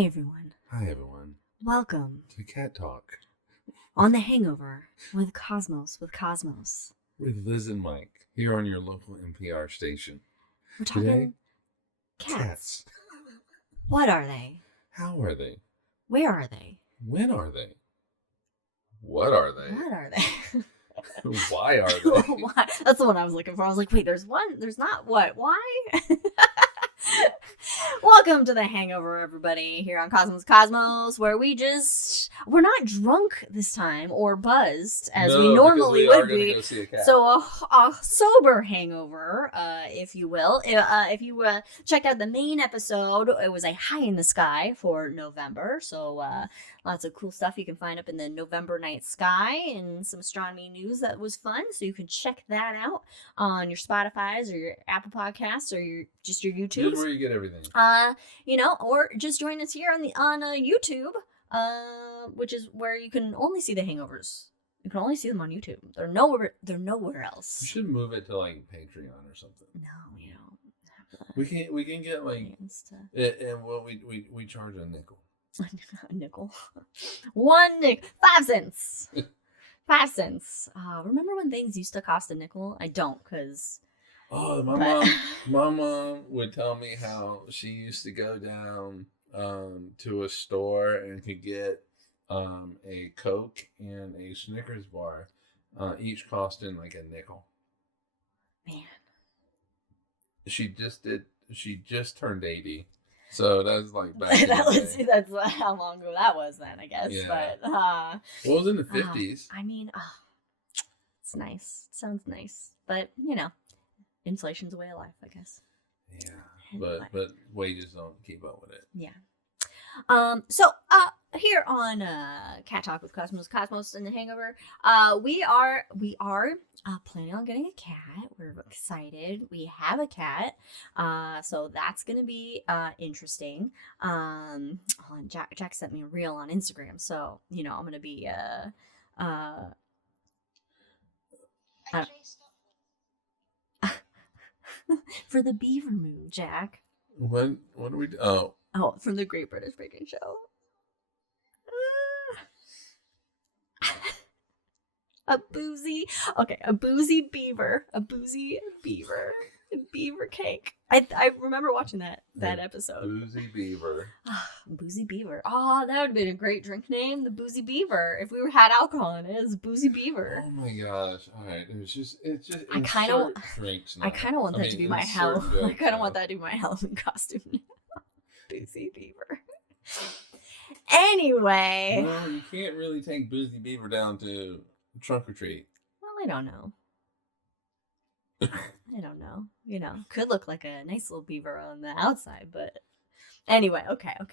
Hey everyone. Hi everyone. Welcome To Cat Talk. On the Hangover with Cosmos. With Liz and Mike, here on your local NPR station. We're talking Today, cats. What are they? How are they? Where are they? When are they? What are they? What are they? Why are they? Why? That's the one I was looking for. I was like, wait, there's one? There's not what? Why? Welcome to the Hangover, everybody, here on Cosmos, where we're not drunk this time or buzzed as we normally would be. Go see a cat. So a sober hangover, if you will. If you checked out the main episode, it was a high in the sky for November. So lots of cool stuff you can find up in the November night sky and some astronomy news that was fun. So you can check that out on your Spotify's or your Apple Podcasts or your YouTubes. Where you get everything. Or just join us here on YouTube, which is where you can only see the hangovers. You can only see them on YouTube. They're nowhere else. You should move it to like Patreon or something. No, we don't have that. We can get like and well we charge a nickel. A nickel. 1 nickel. 5 cents. 5 cents. Remember when things used to cost a nickel? I don't, because my mom would tell me how she used to go down to a store and could get a Coke and a Snickers bar, each costing like a nickel. Man. She just turned 80. So that's like back that's how long ago that was then, I guess. Yeah. But well, it was in the 50s. I mean, it's nice. It sounds nice. But, inflation's a way of life, I guess. Yeah. But wages don't keep up with it. Yeah. So here on Cat Talk with Cosmos and the Hangover, we are planning on getting a cat. We're excited. We have a cat. So that's gonna be interesting. Jack sent me a reel on Instagram, so I'm gonna be for the Beaver Moon, Jack. What do we do? Oh, from the Great British Baking Show. A boozy beaver. A boozy beaver. Beaver cake. I remember watching that episode. Boozy Beaver. Boozy Beaver. Oh, that would have been a great drink name. The Boozy Beaver. If we had alcohol in it, it's Boozy Beaver. Oh my gosh. All right. It's just I kind of want that to be my Halloween. I kind of want that to be my Halloween costume. Boozy Beaver. Anyway. Well, you can't really take Boozy Beaver down to trunk or treat. Well, I don't know. Could look like a nice little beaver on the outside, but anyway, okay. We're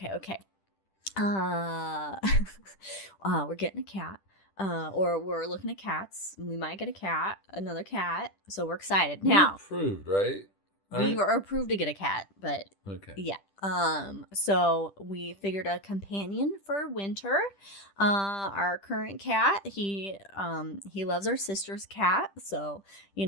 getting a cat, or we're looking at cats. We might get another cat, so we're excited. Now, approved, right? We were approved to get a cat, but okay. Yeah. So we figured a companion for winter. Our current cat, he loves our sister's cat, so he's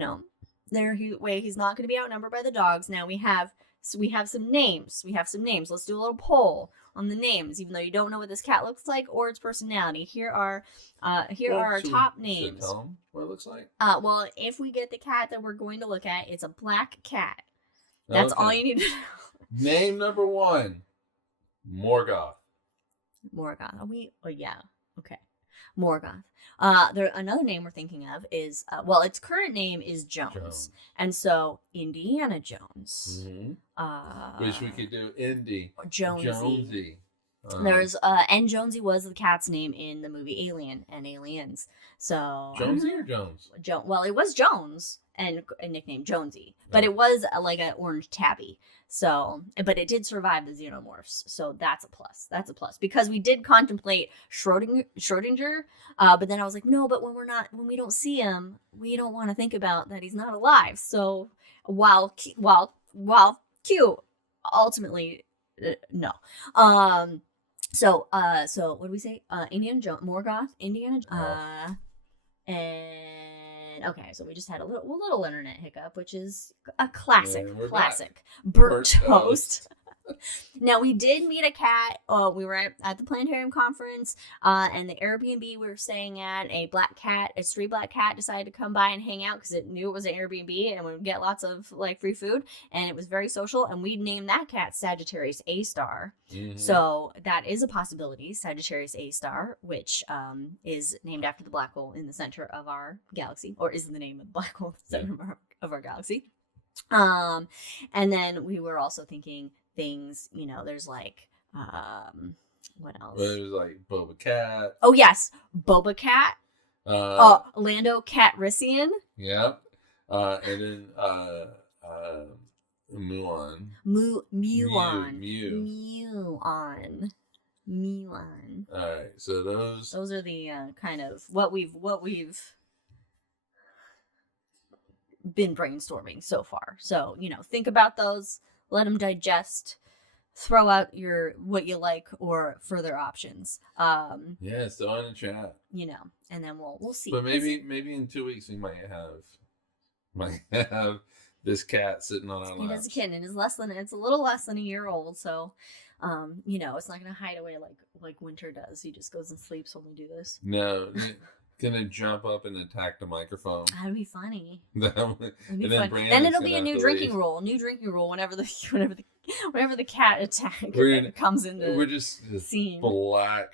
not going to be outnumbered by the dogs. Now we have some names. Let's do a little poll on the names, even though you don't know what this cat looks like or its personality. Here are our top names. Tell them what it looks like. Well, if we get the cat that we're going to look at, it's a black cat. That's all you need to know. Name number 1, Morgoth. Morgoth. Yeah. Okay. Morgoth. Another name we're thinking of is its current name is Jones. And so Indiana Jones. Mm-hmm. Wish we could do Indy. Jonesy. There's and Jonesy was the cat's name in the movie Alien and Aliens. So Jonesy or Jones? Well, it was Jones and nicknamed Jonesy, but it was like an orange tabby. So, but it did survive the xenomorphs, so that's a plus. Because we did contemplate Schrodinger, but then I was like, no, but when we don't see him, we don't want to think about that he's not alive. So while cute, ultimately no. So what do we say? Indiana Jones, Morgoth, Indiana, and okay, so we just had a little internet hiccup, which is a classic. Burnt toast. Now, we did meet a cat. We were at the Planetarium conference, and the Airbnb we were staying at, a stray black cat decided to come by and hang out because it knew it was an Airbnb and would get lots of like free food, and it was very social, and we named that cat Sagittarius A-star. Mm-hmm. So that is a possibility, Sagittarius A-star, which is named after the black hole in the center of our galaxy, or is the name of the black hole in the center of our galaxy. And then we were also thinking things, there's like what else? There's like Boba Cat. Oh yes, Boba Cat. Lando Calrissian. Yep. And then Muon. Muon. All right, so those are the kind of what we've been brainstorming so far. So think about those. Let them digest. Throw out what you like or further options. Throw in the chat. And then we'll see. But maybe in 2 weeks we might have this cat sitting on our laps. It is a kitten. It's a little less than a year old. So, it's not gonna hide away like Winter does. He just goes and sleeps when we do this. No. Gonna jump up and attack the microphone. That'd be funny. Then it'll be a new drinking rule. Whenever the cat attack comes into we're just scene. Black.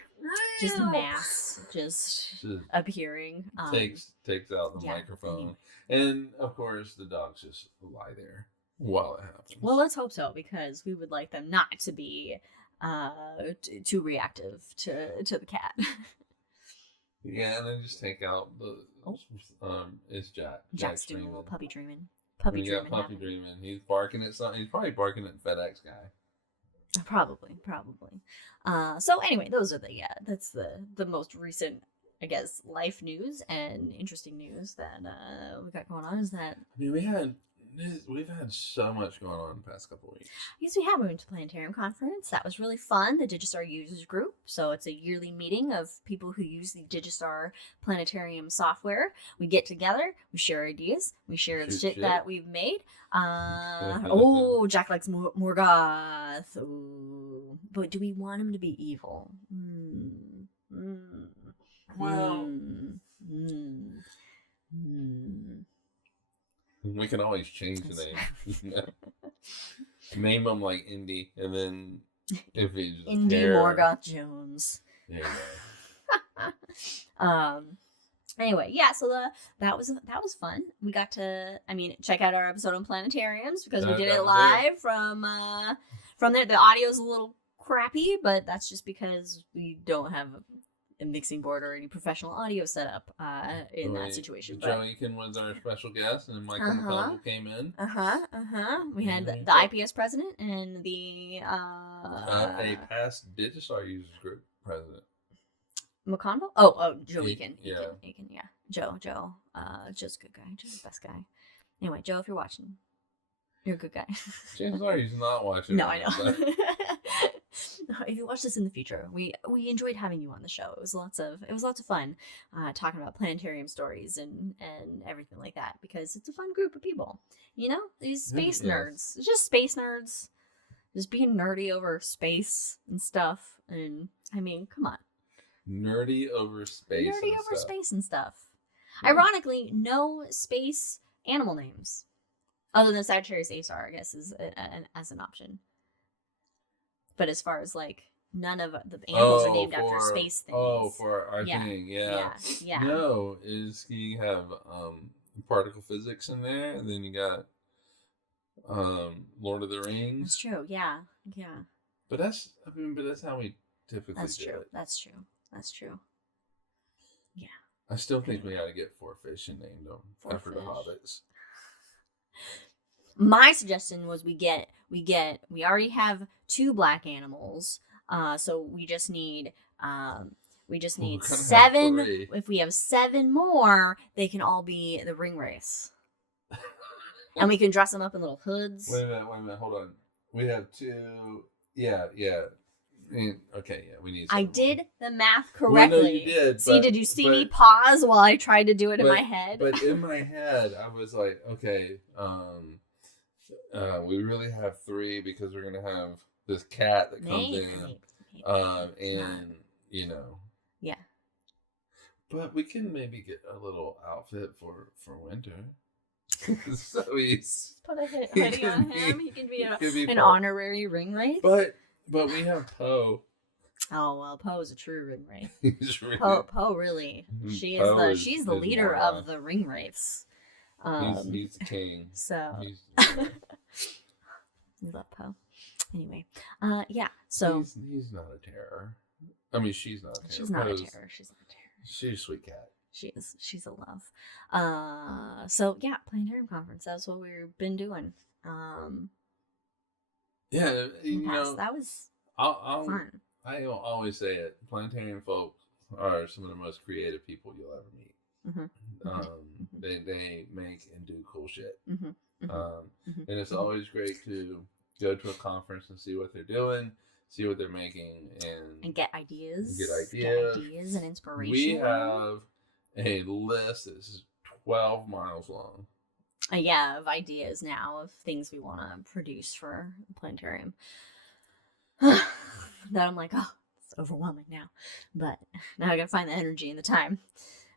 Just mass, just appearing. Takes out the microphone, and of course the dogs just lie there while it happens. Well, let's hope so, because we would like them not to be too reactive to the cat. Yeah, and then just take out it's Jack. Jack's doing a little puppy dreaming. Puppy dreaming. He's barking at something. He's probably barking at FedEx guy. Probably. So anyway, those are that's the most recent, I guess, life news and interesting news that we got going on. Is that we've had so much going on the past couple of weeks. Yes, we have. We went to the Planetarium conference. That was really fun. The Digistar users group. So it's a yearly meeting of people who use the Digistar Planetarium software. We get together. We share ideas. We share the shit that we've made. Jack likes Morgoth. Ooh. But do we want him to be evil? We can always change the name. Name him like Indy, and then if he's Indy Morgoth Jones. There you go. Anyway, so that was fun. We got to, check out our episode on planetariums because we did it live from there. The audio's a little crappy, but that's just because we don't have a mixing board or any professional audio setup in that situation. Joey was our special guest, and Michael McConnell came in. We had the IPS president and the a past Digistar users group president. McConville? Oh, Joe Eakin. Yeah. Eakin, yeah. Joe. Joe's a good guy. Joe's the best guy. Anyway, Joe, if you're watching, you're a good guy. Chances are he's not watching. No, I know. If you watch this in the future, we enjoyed having you on the show. It was lots of fun talking about planetarium stories and everything like that, because it's a fun group of people. These space nerds. It's just space nerds, just being nerdy over space and stuff. And come on, nerdy over space. Space and stuff. Yeah. Ironically, no space animal names other than Sagittarius A-star, I guess, is as an option. But as far as none of the animals are named after space things. Oh, for our thing, yeah. No, is he have particle physics in there, and then you got Lord of the Rings. That's true. Yeah. But that's how we typically do it. That's true. Yeah. I still think we got to get 4 fish and name them after the hobbits. My suggestion was we already have 2 black animals, so we just need 7. If we have 7 more, they can all be the ring race, and we can dress them up in little hoods. Wait a minute, hold on. We have 2. Yeah. Okay, we need. I did the math correctly. Well, no, you did. See, did you see me pause while I tried to do it in my head? But in my head, I was like, okay, we really have 3 because we're gonna have this cat that comes Maybe. in, Maybe. and you know. Yeah. But we can maybe get a little outfit for winter. So he's Put a he hoodie can on be- him. He can be an part- honorary ring wraith. But we have Poe. Oh well, Poe is a true ring wraith. He's really, Poe really. She's the leader more of the ring wraiths. he's the king. So He's, we love Poe. Anyway, yeah. So he's not a terror. I mean, she's not a terror. She's not a terror. She's not a terror. She's a sweet cat. She is. She's a love. So yeah, Planetarium conference. That's what we've been doing. Yeah, you know, that was fun. fun. I always say it. Planetarium folks are some of the most creative people you'll ever meet. They make and do cool shit. And it's always great to go to a conference and see what they're doing, see what they're making, and get ideas. Get ideas and inspiration. We have a list that's 12 miles long. Yeah, of ideas now of things we want to produce for Planetarium. That I'm like, oh, it's overwhelming now. But now I gotta find the energy and the time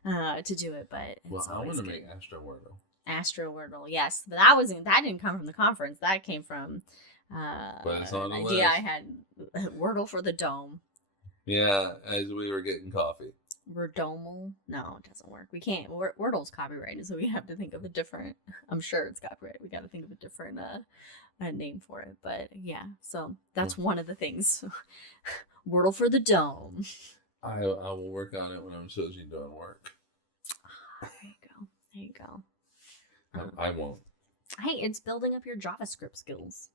to do it. But it's I want to good. make Astro Wordle. Astro Wordle, yes, but that didn't come from the conference. That came from but it's on the idea list. I had. Wordle for the dome. Yeah, as we were getting coffee. Wordomal? No, it doesn't work. We can't. Wordle's copyrighted, so we have to think of a different. I'm sure it's copyrighted. We got to think of a different name for it. But yeah, so that's one of the things. Wordle for the dome. I will work on it when I'm supposed to be doing work. There you go. I won't. Hey, it's building up your JavaScript skills.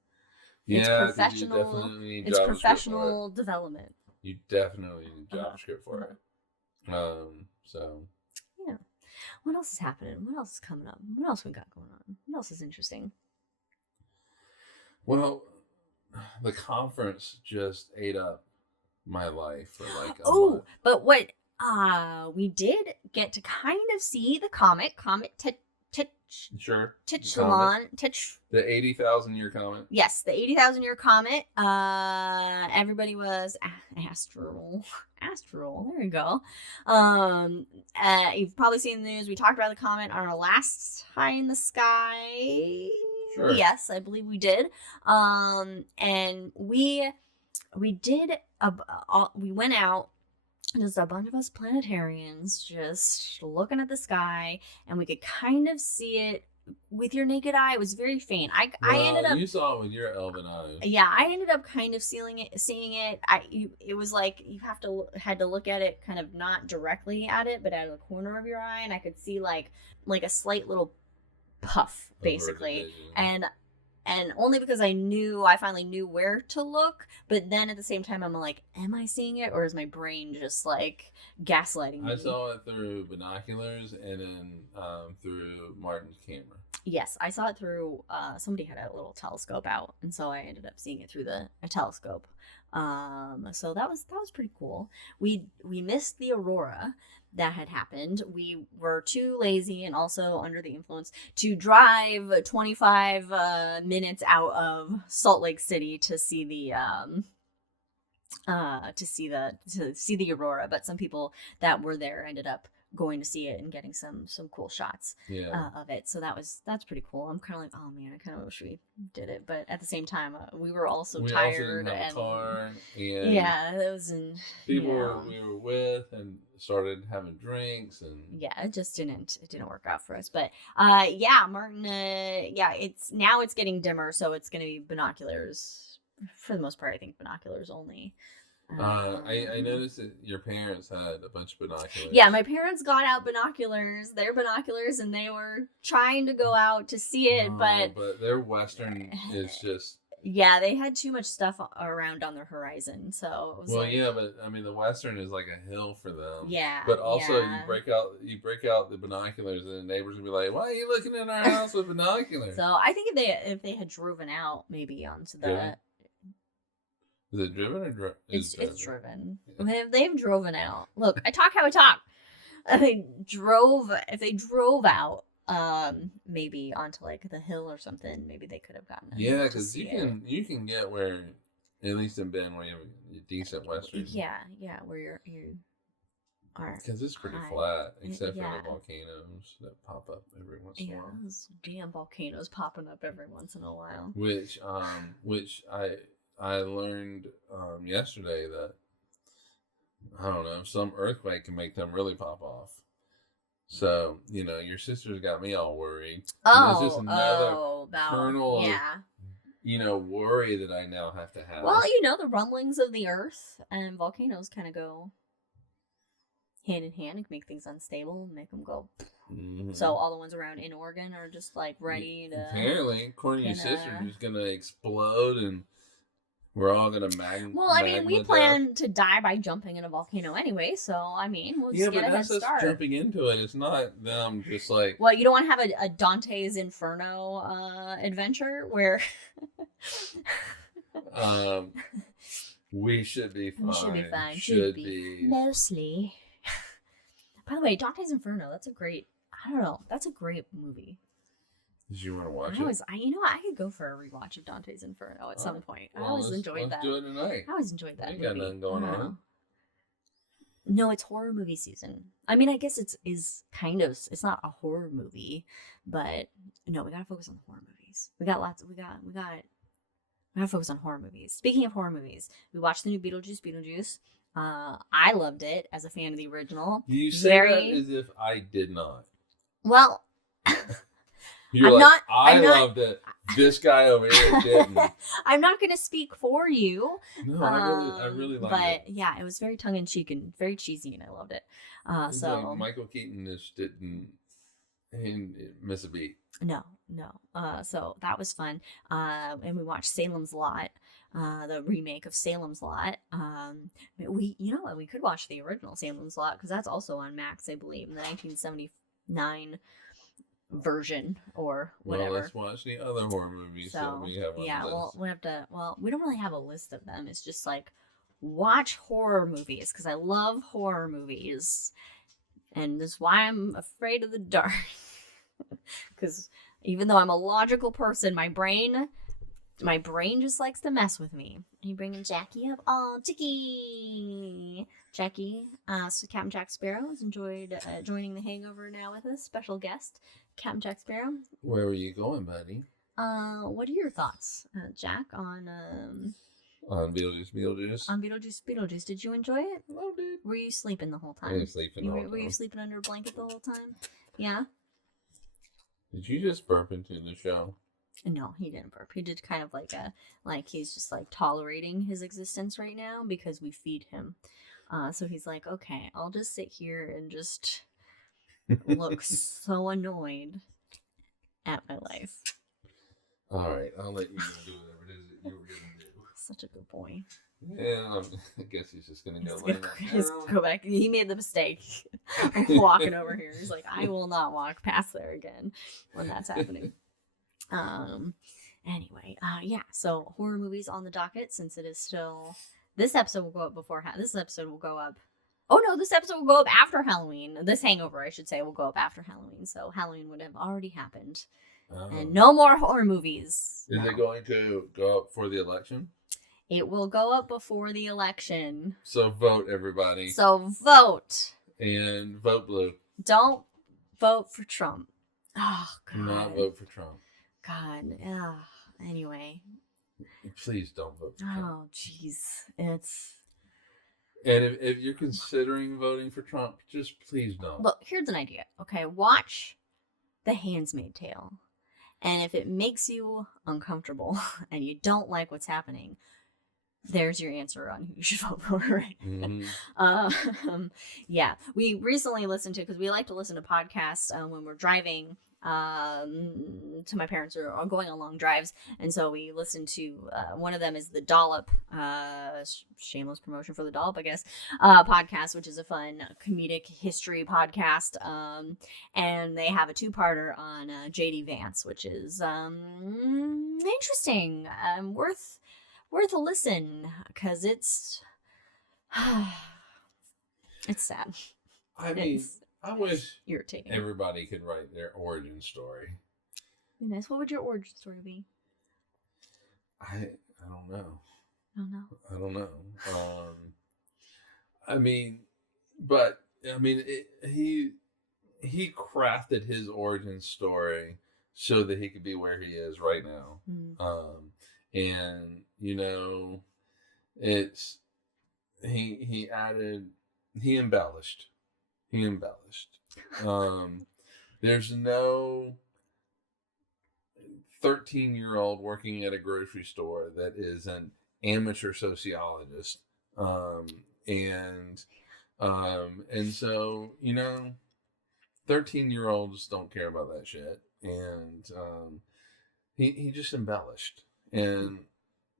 Yeah, it's professional. It's professional development. You definitely need JavaScript for it. So yeah. What else is happening? What else is coming up? What else we got going on? What else is interesting? Well, the conference just ate up my life for like a month. But what we did get to kind of see the comet Sure. Titchalon. The 80,000 year comet. Yes, the 80,000 year comet. Everybody was astral. There you go. You've probably seen the news. We talked about the comet on our last High in the Sky. Sure. Yes, I believe we did. And we did. We went out. Just a bunch of us planetarians just looking at the sky, and we could kind of see it with your naked eye. It was very faint. I ended up. You saw it with your elven eyes. Yeah, I ended up kind of seeing it. It was like you had to look at it kind of not directly at it, but out of the corner of your eye, and I could see like a slight little puff basically, and only because I finally knew where to look, but then at the same time I'm like, am I seeing it, or is my brain just like gaslighting me? I saw it through binoculars and then through Martin's camera. Yes, I saw it through somebody had a little telescope out, and so I ended up seeing it through a telescope. So that was pretty cool. We missed the aurora that had happened. We were too lazy and also under the influence to drive 25 minutes out of Salt Lake City to see the aurora. But some people that were there ended up going to see it and getting some cool shots of it. So that's pretty cool. I'm kind of like, oh man, I kind of wish we did it, but at the same time, we were also tired. Also didn't have a car, and it was in people we were with and started having drinks, and it just didn't work out for us. But Martin, it's getting dimmer, so it's gonna be binoculars for the most part. I think binoculars only. I noticed that your parents had a bunch of binoculars. Yeah, my parents got out their binoculars, and they were trying to go out to see it, but their Western is just... Yeah, they had too much stuff around on their horizon, so it was but I mean the Western is like a hill for them. Yeah. But also you break out the binoculars, and the neighbors will be like, "Why are you looking in our house with binoculars?" So I think if they had driven out maybe onto the... Yeah. Is it driven or It's driven. Yeah. They've driven out. Look, I talk how I talk. If they drove out, maybe onto like the hill or something, maybe they could have gotten. Yeah, because you can get where At least in Bend, where you have a decent western. Yeah, where you are. Because it's pretty high. flat, except for Yeah. the volcanoes that pop up every once in a while. Those damn volcanoes popping up every once in a while. Which I learned yesterday that, I don't know, some earthquake can make them really pop off. So, your sister's got me all worried. Oh, just another about, kernel of, worry that I now have to have. Well, the rumblings of the earth and volcanoes kind of go hand in hand and make things unstable and make them go. Mm-hmm. So all the ones around in Oregon are just like ready to. Apparently, according to your sister, it's going to explode and we're all going to Well, I mean, we plan to die by jumping in a volcano anyway, so I mean, we'll just get a head start. Yeah, but that's us jumping into it. It's not them just like. Well, you don't want to have a Dante's Inferno adventure where. We should be fine. We should be fine. Should be. Mostly. By the way, Dante's Inferno, that's a great movie. Did you want to watch it? I could go for a rewatch of Dante's Inferno at some point. I always enjoyed that. Let's do it tonight. I always enjoyed that movie. Got nothing going on. No, it's horror movie season. I mean, I guess it's not a horror movie, but no, we gotta focus on the horror movies. We gotta focus on horror movies. Speaking of horror movies, we watched the new Beetlejuice. I loved it as a fan of the original. You say that as if I did not. Well, I loved it. This guy over here didn't. I'm not going to speak for you. No, I really liked it. But yeah, it was very tongue in cheek and very cheesy, and I loved it. Like Michael Keaton just didn't miss a beat. No. So that was fun. And we watched Salem's Lot, the remake of Salem's Lot. We could watch the original Salem's Lot because that's also on Max, I believe, in the 1979 version or whatever. Well, let's watch the other horror movies that we have on the list. We have to. Well, we don't really have a list of them. It's just like watch horror movies because I love horror movies, and that's why I'm afraid of the dark. Because even though I'm a logical person, my brain just likes to mess with me. Are you bringing Jackie up? Oh, Jackie. So Captain Jack Sparrow has enjoyed joining the Hangover now with us. Special guest, Captain Jack Sparrow. Where were you going, buddy? What are your thoughts, Jack, on Beetlejuice? On Beetlejuice. Did you enjoy it? Loved it. Were you sleeping the whole time? I was sleeping the whole time. Were you sleeping under a blanket the whole time? Yeah. Did you just burp into the show? No, he didn't burp. He did kind of like he's just like tolerating his existence right now because we feed him. So he's like, okay, I'll just sit here and just look so annoyed at my life. All right, I'll let you do whatever it is that you were gonna do. Such a good boy. Yeah, I guess he's just gonna go lay just go back. He made the mistake of walking over here. He's like, I will not walk past there again when that's happening. Anyway, so horror movies on the docket since it is still. This episode will go up before. This episode will go up. Oh no, this episode will go up after Halloween. This Hangover, I should say, will go up after Halloween. So Halloween would have already happened, and no more horror movies. Is it going to go up for the election? It will go up before the election. So vote, everybody. So vote. And vote blue. Don't vote for Trump. Oh, God. Do not vote for Trump. God. Anyway. Please don't vote for Trump. Oh, jeez. It's... And if you're considering voting for Trump, just please don't. Look, here's an idea. Okay, watch The Handmaid's Tale. And if it makes you uncomfortable and you don't like what's happening, there's your answer on who you should vote for, right? Mm-hmm. Yeah, we recently listened to, because we like to listen to podcasts when we're driving to my parents or going on long drives, and so we listened to one of them is the Dollop, shameless promotion for the Dollop, I guess, podcast, which is a fun comedic history podcast, and they have a two-parter on J.D. Vance, which is interesting, worth a listen, because it's sad. I mean, I wish irritating. Everybody could write their origin story. Be nice. What would your origin story be? I don't know. don't know. I don't know. I mean, but I mean, he crafted his origin story so that he could be where he is right now. And you know, it's he added, he embellished. There's no 13-year-old working at a grocery store that is an amateur sociologist. And so, you know, 13-year-olds don't care about that shit. And he just embellished. And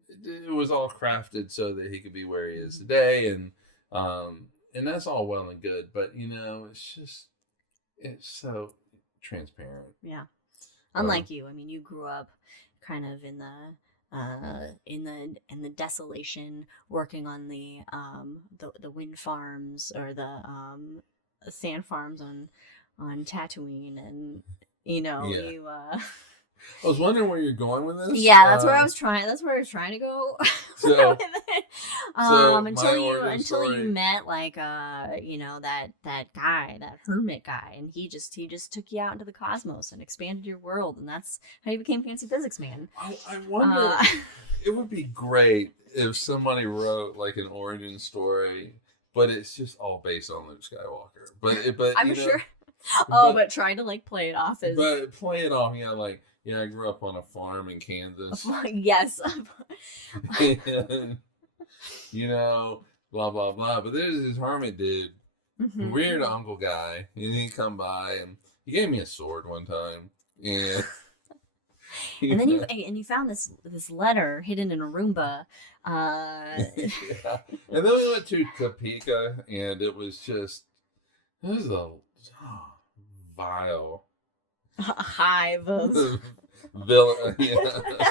it was all crafted so that he could be where he is today. And that's all well and good. But, you know, it's so transparent. Yeah. Unlike you. I mean, you grew up kind of in the desolation, working on the wind farms or the sand farms on Tatooine, and you know, you I was wondering where you're going with this. Yeah, that's where I was trying. That's where I was trying to go. So, with it. Until you met like you know, that guy, that hermit guy, and he just took you out into the cosmos and expanded your world, and that's how you became Fancy Physics Man. I wonder. It would be great if somebody wrote like an origin story, but it's just all based on Luke Skywalker. But I'm sure. But trying to like play it off as. But play it off, like. Yeah, I grew up on a farm in Kansas. Yes. And, you know, blah, blah, blah. But there's this hermit dude, weird uncle guy. And he come by and he gave me a sword one time. And and then you found this letter hidden in a Roomba. Yeah. And then we went to Topeka, and it was a vile a hive of villain, yeah.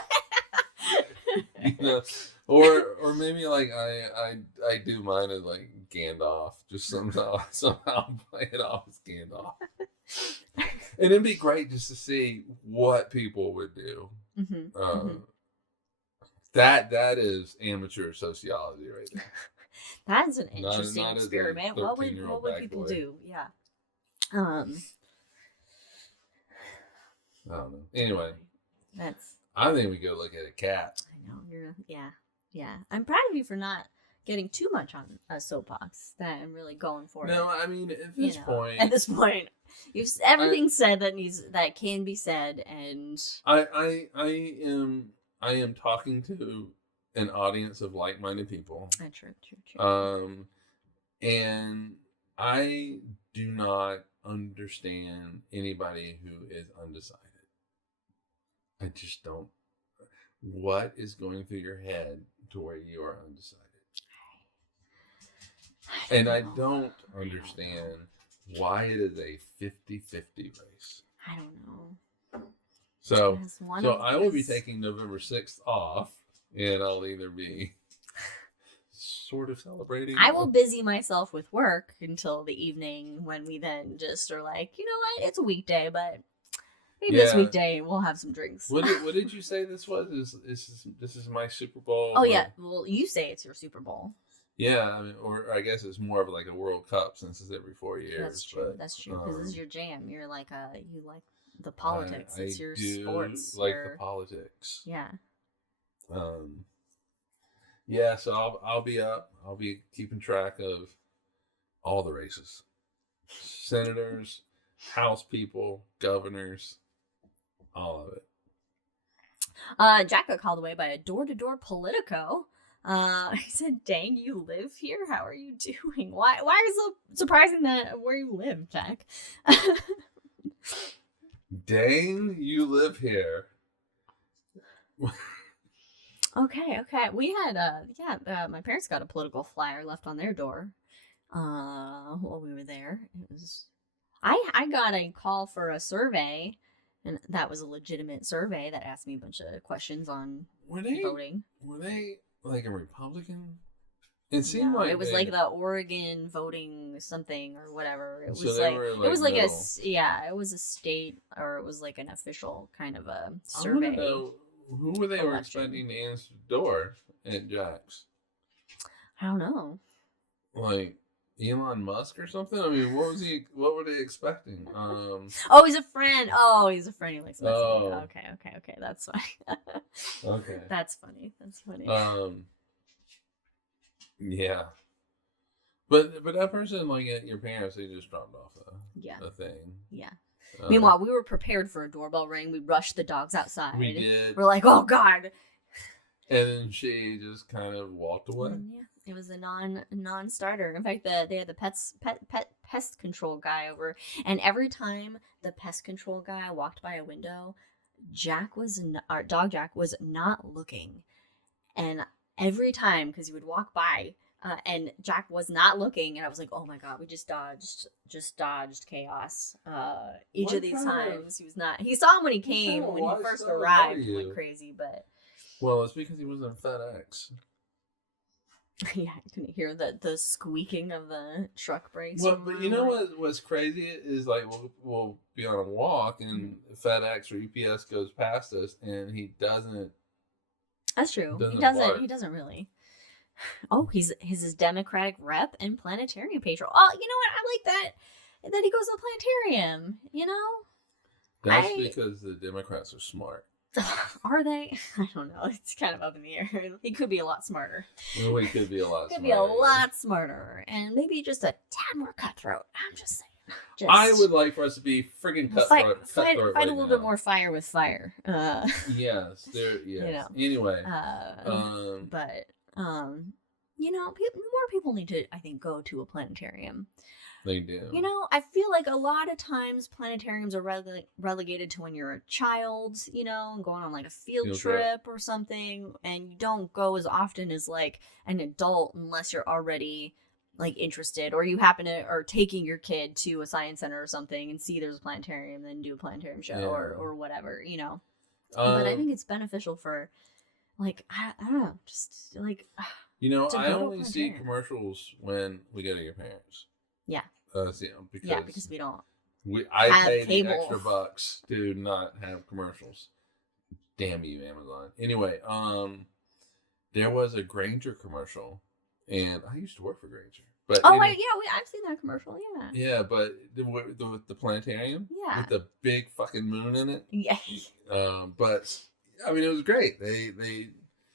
You know, or maybe like I do mine as like Gandalf, just somehow play it off as Gandalf. And it'd be great just to see what people would do. That is amateur sociology right there. That's an interesting experiment. What would people do? Yeah. I don't know. Anyway, I think we go look at a cat. I know yeah. I'm proud of you for not getting too much on a soapbox. That I'm really going for it. No, I mean at this point, you've everything said that can be said, and I am talking to an audience of like-minded people. True. And I do not understand anybody who is undecided. I just don't. What is going through your head to where you are undecided? I don't understand why it is a 50-50 race. I don't know. So I will be taking November 6th off, and I'll either be sort of celebrating. I will busy myself with work until the evening, when we then just are like, you know what, it's a weekday, but maybe this weekday we'll have some drinks. What did you say this was? This is my Super Bowl? Oh, yeah. Well, you say it's your Super Bowl. Yeah, I mean, or I guess it's more of like a World Cup, since it's every 4 years. That's true. But, that's true. Because this is your jam. You're like you like the politics. It's your sports. Like the politics. Yeah. Yeah. So I'll be up. I'll be keeping track of all the races, senators, House people, governors, all of it. Jack got called away by a door-to-door Politico. He said, "Dang, you live here? How are you doing? Why is it so surprising that where you live, Jack?" Dang, you live here. Okay. We had my parents got a political flyer left on their door while we were there. It was I got a call for a survey, and that was a legitimate survey that asked me a bunch of questions on voting. Were they like a Republican? It seemed like it was like the Oregon voting something or whatever. It was it was like it was a state, or it was like an official kind of a survey. I want to know who were they were expecting to answer the door. at Jack's? I don't know. Like Elon Musk or something? I mean, what were they expecting? Oh, he's a friend. Oh, he's a friend. He likes messing with me. Oh. Okay. That's fine. Okay. That's funny. Yeah. But that person, like at your parents, they just dropped off a thing. Yeah. Meanwhile, we were prepared for a doorbell ring. We rushed the dogs outside. We did. We're like, oh God. And then she just kind of walked away. Yeah, it was a non-starter. In fact, they had the pest control guy over, and every time the pest control guy walked by a window, our dog Jack was not looking, and every time because he would walk by. And Jack was not looking, and I was like, "Oh my God, we just dodged chaos." Each of these times, he was not. He saw him when he came, when he first arrived, he went crazy. But well, it's because he was in FedEx. Yeah, I couldn't hear the squeaking of the truck brakes. Well, but you know what's crazy is like we'll be on a walk, and FedEx or UPS goes past us, and he doesn't. That's true. He doesn't really. Oh, he's his Democratic rep and Planetarium patron. Oh, you know what? I like that he goes to the Planetarium. You know, that's because the Democrats are smart. Are they? I don't know. It's kind of up in the air. He could be a lot smarter. Well, he could be a lot. Smarter, and maybe just a tad more cutthroat. I'm just saying. I would like for us to be friggin' cutthroat. Fight a little bit more fire with fire. Yes, there. Yes. You know, anyway, but you know, more people need to, I think, go to a planetarium. They do. You know, I feel like a lot of times planetariums are relegated to when you're a child, you know, and going on like a field trip or something, and you don't go as often as like an adult unless you're already like interested, or you happen to or taking your kid to a science center or something and see there's a planetarium, then do a planetarium show or whatever, you know. But I think it's beneficial for like I don't know, just like you know, I only see commercials when we go to your parents. Yeah. Because we don't. I pay the extra bucks to not have commercials. Damn you, Amazon. Anyway, there was a Granger commercial, and I used to work for Granger. But I've seen that commercial. Yeah. Yeah, but the planetarium. Yeah. With the big fucking moon in it. Yeah. But I mean, it was great. They.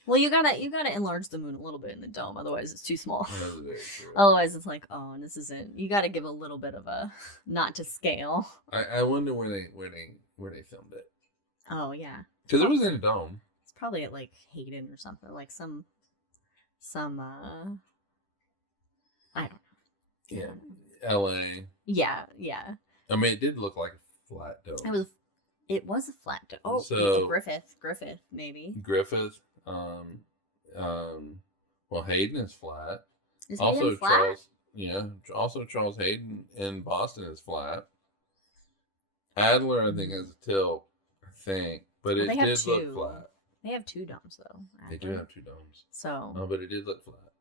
Well, you gotta enlarge the moon a little bit in the dome, otherwise it's too small. That's very true. Otherwise it's like, oh, and this isn't. You gotta give a little bit of a not to scale. I wonder where they filmed it. Oh yeah. Because it was in a dome. It's probably at like Hayden or something, like some I don't know. Yeah. L.A. Yeah. I mean, it did look like a flat dome. It was a flat dome. Oh, so, Griffith, maybe. Griffith. Well, Hayden is flat. Is Hayden flat? Charles Hayden in Boston is flat. Adler, I think, has a tilt. But it did look flat. They have two domes, though. They do have two domes. So. But it did look flat.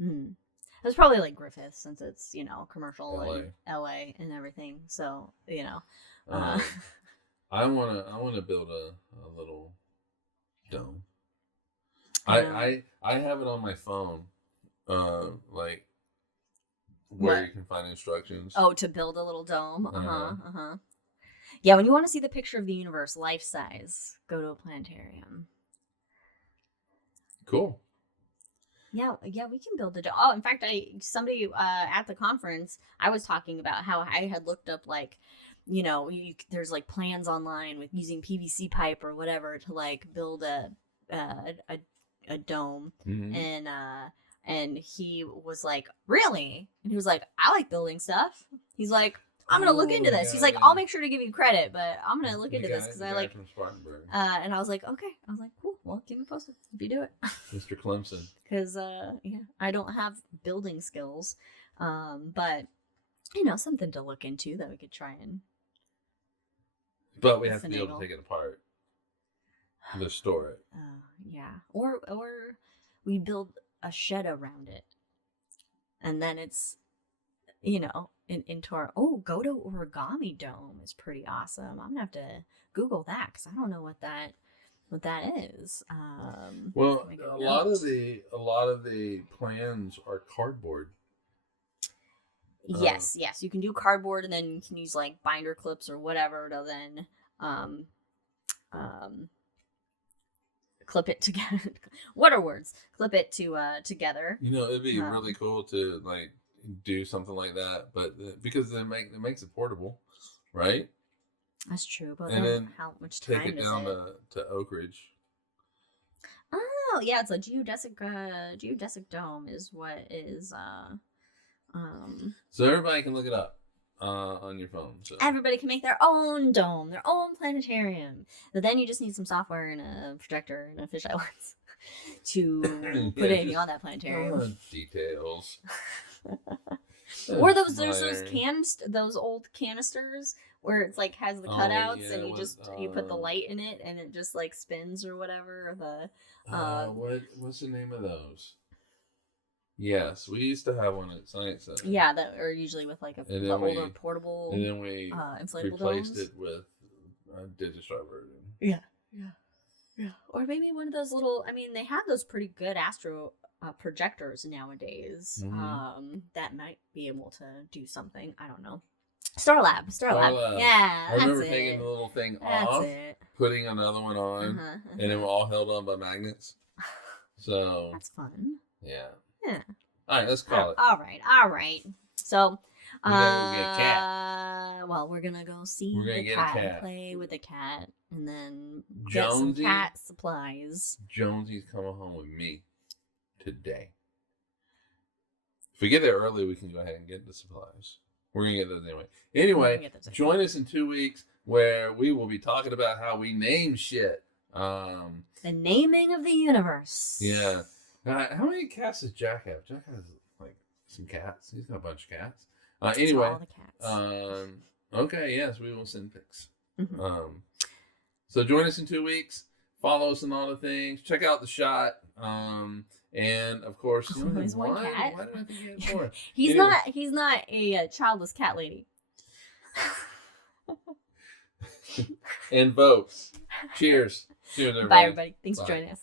Mm-hmm. It was probably like Griffith, since it's commercial and LA and everything. So I wanna build a little dome. I have it on my phone, like where you can find instructions. Oh, to build a little dome. Yeah, when you want to see the picture of the universe, life size, go to a planetarium. Cool. Yeah, we can build a dome. Oh, in fact, somebody at the conference, I was talking about how I had looked up like, there's like plans online with using PVC pipe or whatever to like build a dome. Mm-hmm. And he was like, really? And he was like, I like building stuff. He's like, I'm gonna look into this. He's like, I'll make sure to give you credit, but I'm gonna look into this because I like. And I was like, okay. I was like, cool. Well, keep me posted if you do it, Mr. Clemson. Because I don't have building skills, but something to look into that we could try and. But we have to be able to take it apart. To store it. Yeah, or we build a shed around it, and then it's, into our go to origami dome is pretty awesome. I'm gonna have to Google that because I don't know what that what that is. Well, make a a lot note. of the plans are cardboard. Yes, you can do cardboard, and then you can use like binder clips or whatever to then um, clip it together. What are words? Clip it to together. You know, it'd be really cool to like do something like that, but because it makes it portable, right? That's true, but And then how much time take it is down it? to Oak Ridge. Oh, yeah, it's a geodesic dome is what is So everybody can look it up on your phone. So everybody can make their own dome, their own planetarium. But then you just need some software and a projector and a fisheye lens to put anything on that planetarium. Details. Or those old canisters where it's like has the cutouts and you put the light in it and it just like spins or whatever. What's the name of those? Yes, we used to have one at Science Center. Yeah, that are usually with like the older portable. And then we inflatable replaced domes. it with a Digital version. Yeah. Or maybe one of those little. I mean, they have those pretty good astro projectors nowadays. Mm-hmm. That might be able to do something. I don't know. Star Lab. Yeah, I remember taking the little thing off, putting another one on, and it was all held on by magnets. So that's fun. Yeah. Yeah. All right, let's call it. All right. So, we gotta get a cat. Well, we're gonna go see the cat and play with the cat, and then get some cat supplies. Jonesy's coming home with me today. If we get there early, we can go ahead and get the supplies. We're gonna get those anyway. Anyway, join us in 2 weeks where we will be talking about how we name shit. The naming of the universe. Yeah. How many cats does Jack have? Jack has like some cats. He's got a bunch of cats. Anyway. All the cats. Okay, yes, we will send pics. Mm-hmm. So join us in 2 weeks. Follow us on all the things. Check out the shot. And of course, there's one cat. Why did I think he had more? He's not a childless cat lady. And vote. Cheers. Cheers, everybody. Bye, everybody. Thanks for joining us.